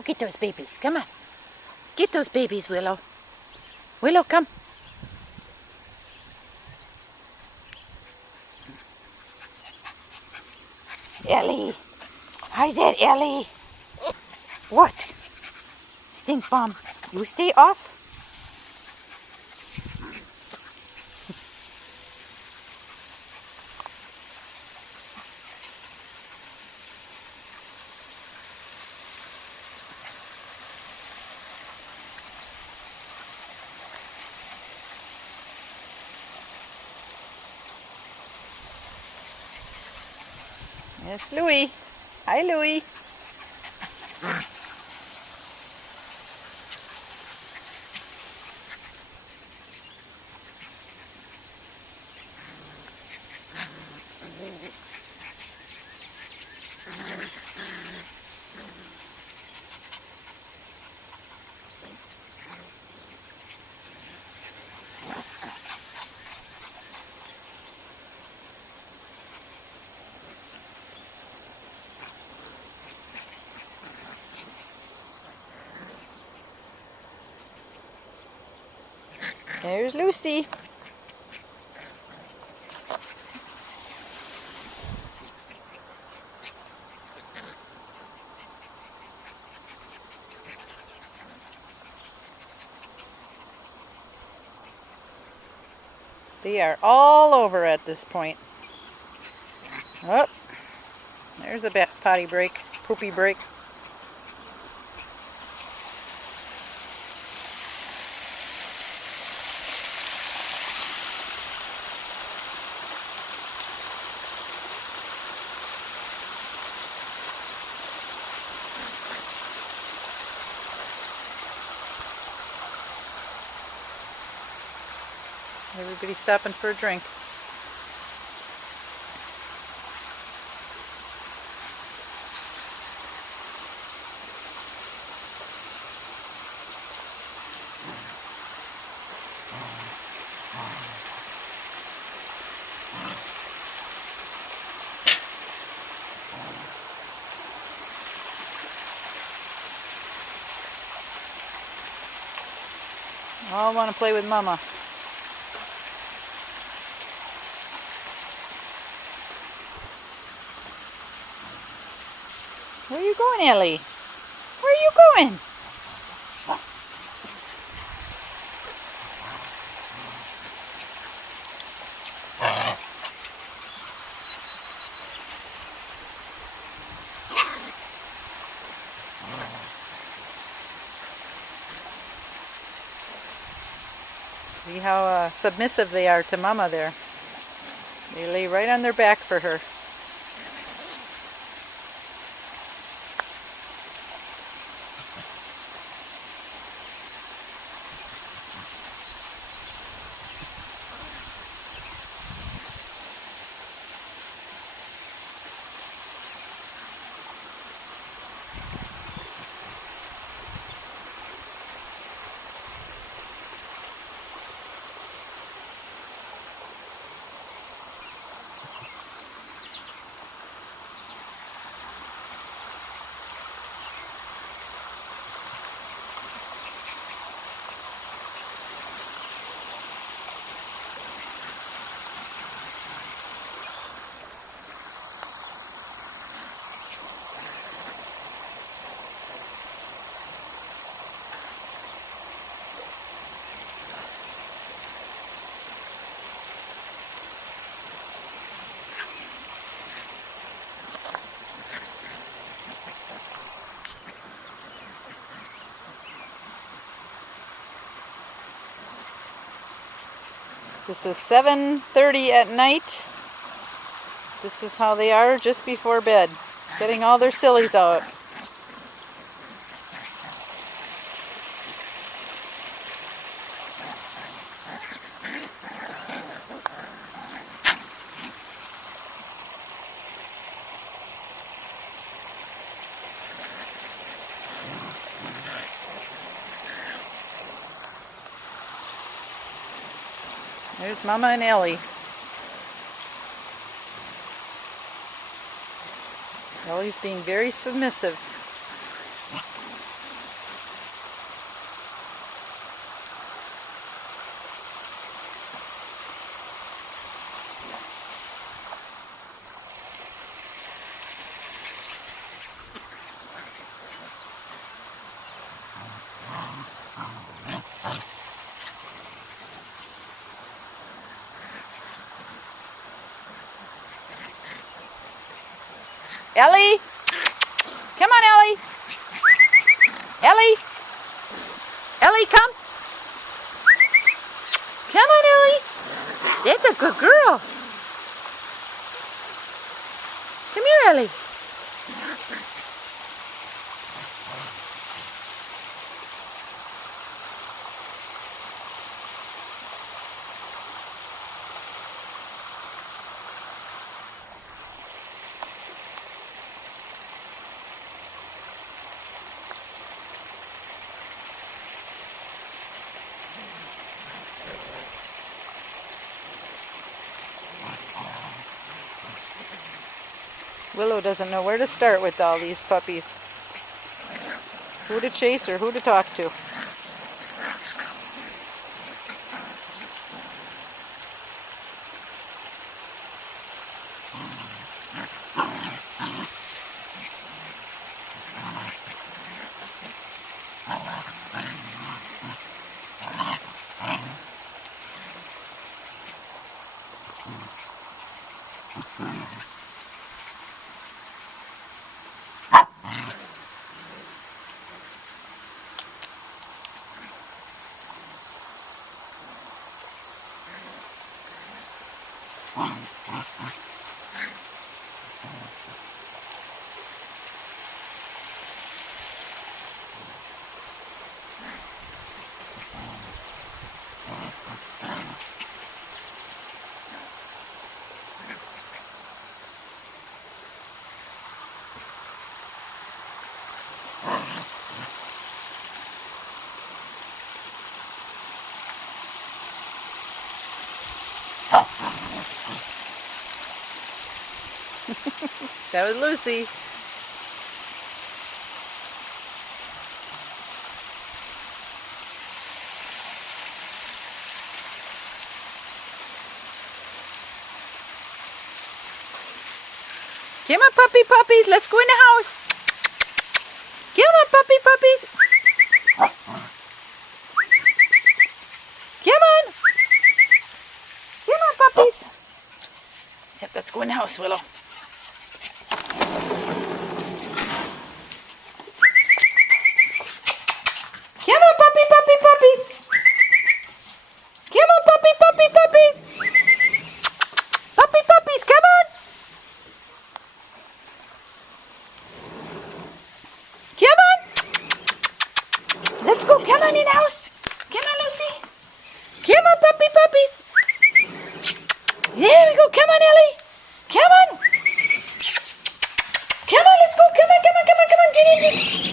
Go get those babies. Come on. Get those babies, Willow. Willow, come. Ellie. How's that, Ellie? What? Stink bomb. You stay off. Yes, Louie. Hi, Louie. There's Lucy. They are all over at this point. Oh, there's a potty break, poopy break. Everybody's stopping for a drink. All want to play with Mama. Where are you going, Ellie? Where are you going? See how submissive they are to Mama there. They lay right on their back for her. This is 7:30 at night. This is how they are just before bed, getting all their sillies out. There's Mama and Ellie. Ellie's being very submissive. Ellie? Come on, Ellie. Ellie? Ellie, come. Come on, Ellie. That's a good girl. Come here, Ellie. Willow doesn't know where to start with all these puppies. Who to chase or who to talk to. That was Lucy. Come on, puppies, let's go in the house. Come on, puppies. Come on. Come on, puppies. Yep, let's go in the house, Willow. Come on, puppies. Come on, puppies. Puppies, come on. Come on. Let's go. Come on in the house. Come on, Lucy. Come on, puppies. There we go. Come on, Ellie. Come on. Come on, let's go. Come on. Get in.